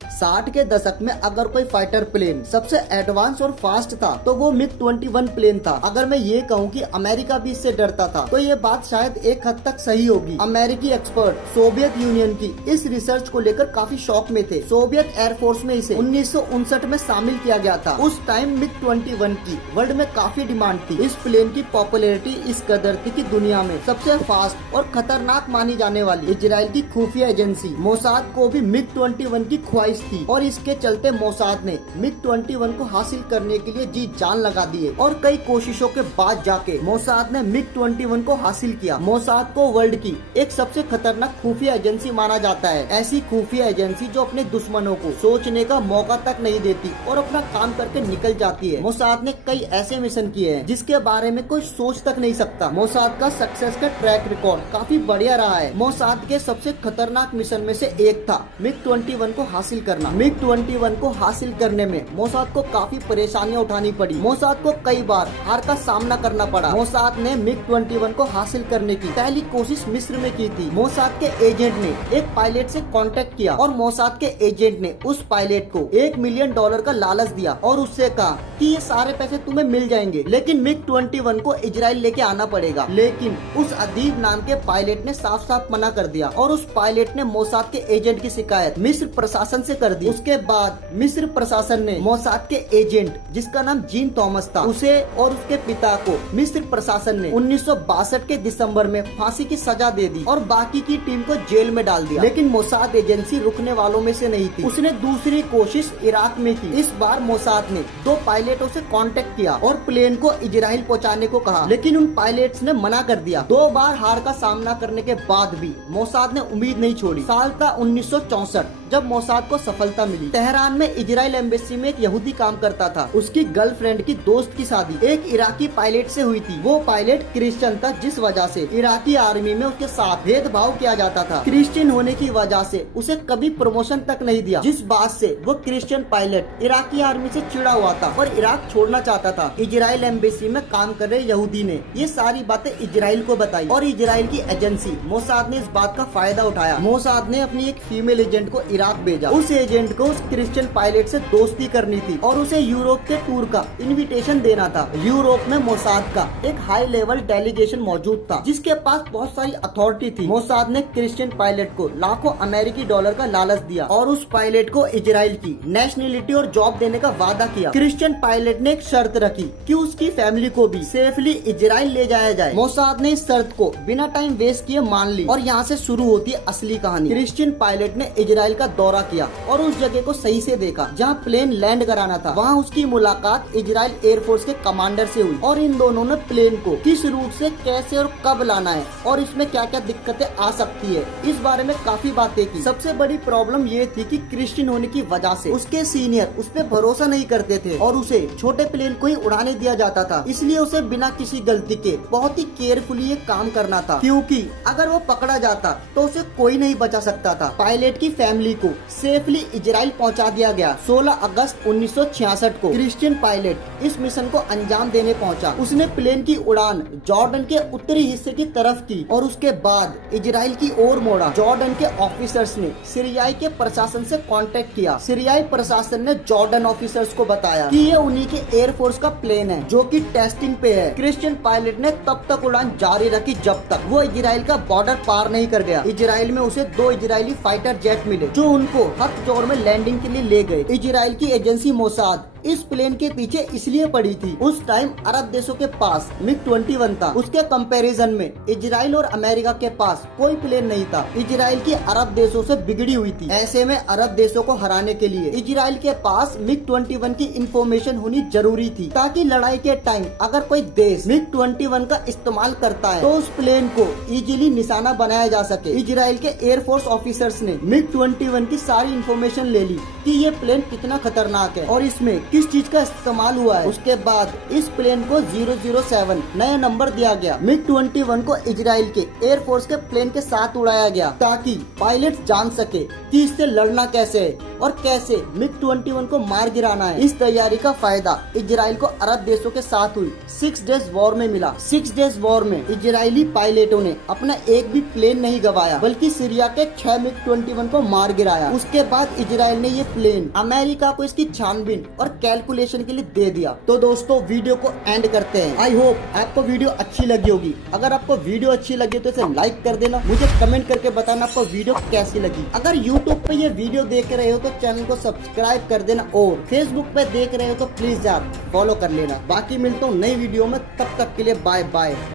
60 के दशक में अगर कोई फाइटर प्लेन सबसे एडवांस और फास्ट था तो वो मिग 21 प्लेन था। अगर मैं ये कहूँ कि अमेरिका भी इससे डरता था तो ये बात शायद एक हद तक सही होगी। अमेरिकी एक्सपर्ट सोवियत यूनियन की इस रिसर्च को लेकर काफी शॉक में थे। सोवियत एयरफोर्स में इसे 1959 में शामिल किया गया था। उस टाइम मिग 21 की वर्ल्ड में काफी डिमांड थी। इस प्लेन की पॉपुलैरिटी इस कदर थी कि दुनिया में सबसे फास्ट और खतरनाक मानी जाने वाली इजराइल की खुफिया एजेंसी मोसाद को भी मिग 21 की ख्वाहिश थी और इसके चलते मोसाद ने मिग 21 को हासिल करने के लिए जी जान लगा दिए और कई कोशिशों के बाद जाके मोसाद ने मिग 21 को हासिल किया। मोसाद को वर्ल्ड की एक सबसे खतरनाक खुफिया एजेंसी माना जाता है। ऐसी खुफिया एजेंसी जो अपने दुश्मनों को सोचने का मौका तक नहीं देती और अपना काम करके निकल जाती है। मोसाद ने कई ऐसे मिशन किए हैं जिसके बारे में कोई सोच तक नहीं सकता। मोसाद का सक्सेस का ट्रैक रिकॉर्ड काफी बढ़िया रहा है। मोसाद के सबसे खतरनाक मिशन में से एक था मिग 21 को हासिल करना। मिग 21 को हासिल करने में मोसाद को काफी परेशानियां उठानी पड़ी। मोसाद को कई बार हार का सामना करना पड़ा। मोसाद ने मिग 21 को हासिल करने की पहली कोशिश मिस्र में की थी। मोसाद के एजेंट ने एक पायलट से कांटेक्ट किया और मोसाद के एजेंट ने उस पायलट को $1 मिलियन का लालच दिया और उससे कहा कि ये सारे पैसे तुम्हें मिल जाएंगे, लेकिन मिग 21 को इजराइल लेके आना पड़ेगा। लेकिन उस अदीब नाम के पायलट ने साफ साफ मना कर दिया और उस पायलट ने मोसाद के एजेंट की शिकायत मिस्र प्रशासन से कर दी। उसके बाद मिस्र प्रशासन ने मोसाद के एजेंट जिसका नाम जीन थॉमस था उसे और उसके पिता को मिस्र प्रशासन ने 1962 के दिसंबर में फांसी की सजा दे दी और बाकी की टीम को जेल में डाल दिया। लेकिन मोसाद एजेंसी रुकने वालों में से नहीं थी। उसने दूसरी कोशिश इराक में की। इस बार मोसाद ने 2 पायलटों से कांटेक्ट किया और प्लेन को इजराइल पहुंचाने को कहा, लेकिन उन पायलट्स ने मना कर दिया। 2 बार हार का सामना करने के बाद भी मोसाद ने उम्मीद नहीं छोड़ी। साल था 1964 जब मोसाद को सफलता मिली। तेहरान में इजराइल एम्बेसी में एक यहूदी काम करता था। उसकी गर्लफ्रेंड की दोस्त की शादी एक इराकी पायलट से हुई थी। वो पायलट क्रिश्चियन था, जिस वजह से इराकी आर्मी में उसके साथ भेदभाव किया जाता था। क्रिश्चियन होने की वजह से उसे कभी प्रमोशन तक नहीं दिया, जिस बात से वो क्रिश्चियन पायलट इराकी आर्मी से चिढ़ा हुआ था और इराक छोड़ना चाहता था। इजराइल एम्बेसी में काम कर रहे यहूदी ने ये सारी बातें इजराइल को बताई और इजराइल की एजेंसी मोसाद ने इस बात का फायदा उठाया। मोसाद ने अपनी एक फीमेल एजेंट को इराक भेजा। उस एजेंट को उस क्रिश्चियन पायलट से दोस्ती करनी थी और उसे यूरोप के टूर का इनविटेशन देना था। यूरोप में मोसाद का एक हाई लेवल डेलीगेशन मौजूद था जिसके पास बहुत सारी अथॉरिटी थी। मोसाद ने क्रिश्चियन पायलट को लाखों अमेरिकी डॉलर का लालच दिया और उस पायलट को इजराइल की नेशनलिटी और जॉब देने का वादा किया। क्रिश्चियन पायलट ने एक शर्त रखी कि उसकी फैमिली को भी सेफली इजराइल ले जाया जाए। मोसाद ने इस शर्त को बिना टाइम वेस्ट किए मान ली और यहाँ से शुरू होती है असली कहानी। क्रिश्चियन पायलट ने इजराइल का दौरा किया और उस जगह को सही से देखा जहाँ प्लेन लैंड कराना था। वहाँ उसकी मुलाकात इजराइल एयरफोर्स के कमांडर से हुई और इन दोनों ने प्लेन को किस रूट से कैसे और कब लाना है और इसमें क्या क्या दिक्कतें आ सकती है इस बारे में काफी बातें की। सबसे बड़ी प्रॉब्लम ये थी कि क्रिश्चियन होने की वजह से उसके सीनियर उस पे भरोसा नहीं करते थे और उसे छोटे प्लेन को ही उड़ाने दिया जाता था। इसलिए उसे बिना किसी गलती के बहुत ही केयरफुली ये काम करना था, क्योंकि अगर वो पकड़ा जाता तो उसे कोई नहीं बचा सकता था। पायलट की फैमिली को सेफली इजराइल पहुंचा दिया गया। 16 अगस्त 1966 को क्रिश्चियन पायलट इस मिशन को अंजाम देने पहुंचा। उसने प्लेन की उड़ान जॉर्डन के उत्तरी हिस्से की तरफ की और उसके बाद इजराइल की ओर मोड़ा। जॉर्डन के ऑफिसर्स ने सीरियाई के प्रशासन से कांटेक्ट किया। सीरियाई प्रशासन ने जॉर्डन ऑफिसर्स को बताया कि ये उन्हीं के एयरफोर्स का प्लेन है जो कि टेस्टिंग पे है। क्रिश्चियन पायलट ने तब तक उड़ान जारी रखी जब तक वो इजराइल का बॉर्डर पार नहीं कर गया। इजराइल में उसे 2 इजरायली फाइटर जेट मिले जो उनको हथ जोड़ में लैंडिंग के लिए ले गए। इजराइल की एजेंसी मोसाद इस प्लेन के पीछे इसलिए पड़ी थी। उस टाइम अरब देशों के पास मिग 21 था। उसके कंपैरिजन में इजराइल और अमेरिका के पास कोई प्लेन नहीं था। इजराइल की अरब देशों से बिगड़ी हुई थी। ऐसे में अरब देशों को हराने के लिए इजराइल के पास मिग 21 की इंफॉर्मेशन होनी जरूरी थी, ताकि लड़ाई के टाइम अगर कोई देश मिग 21 का इस्तेमाल करता है तो उस प्लेन को इजीली निशाना बनाया जा सके। इजराइल के एयरफोर्स ऑफिसर्स ने मिग 21 की सारी इंफॉर्मेशन ले ली कि ये प्लेन कितना खतरनाक है और इसमें किस चीज का इस्तेमाल हुआ है। उसके बाद इस प्लेन को 007 नया नंबर दिया गया। मिग 21 को इजराइल के एयरफोर्स के प्लेन के साथ उड़ाया गया ताकि पायलट जान सके कि इससे लड़ना कैसे है और कैसे मिग 21 को मार गिराना है। इस तैयारी का फायदा इजराइल को अरब देशों के साथ हुई 6 डेज वॉर में मिला। 6 डेज वॉर में इजरायली पायलटों ने अपना एक भी प्लेन नहीं गवाया, बल्कि सीरिया के 6 मिग 21 को मार गिराया। उसके बाद इजराइल ने ये प्लेन अमेरिका को इसकी छानबीन और कैलकुलेशन के लिए दे दिया। तो दोस्तों वीडियो को एंड करते हैं। आई होप आपको वीडियो अच्छी लगी होगी। अगर आपको वीडियो अच्छी लगी तो इसे लाइक कर देना, मुझे कमेंट करके बताना आपको वीडियो कैसी लगी। अगर यूट्यूब पे ये वीडियो देख रहे हो तो चैनल को सब्सक्राइब कर देना और फेसबुक पे देख रहे हो तो प्लीज यार फॉलो कर लेना। बाकी मिलता हूँ नई वीडियो में, तब तक के लिए बाय बाय।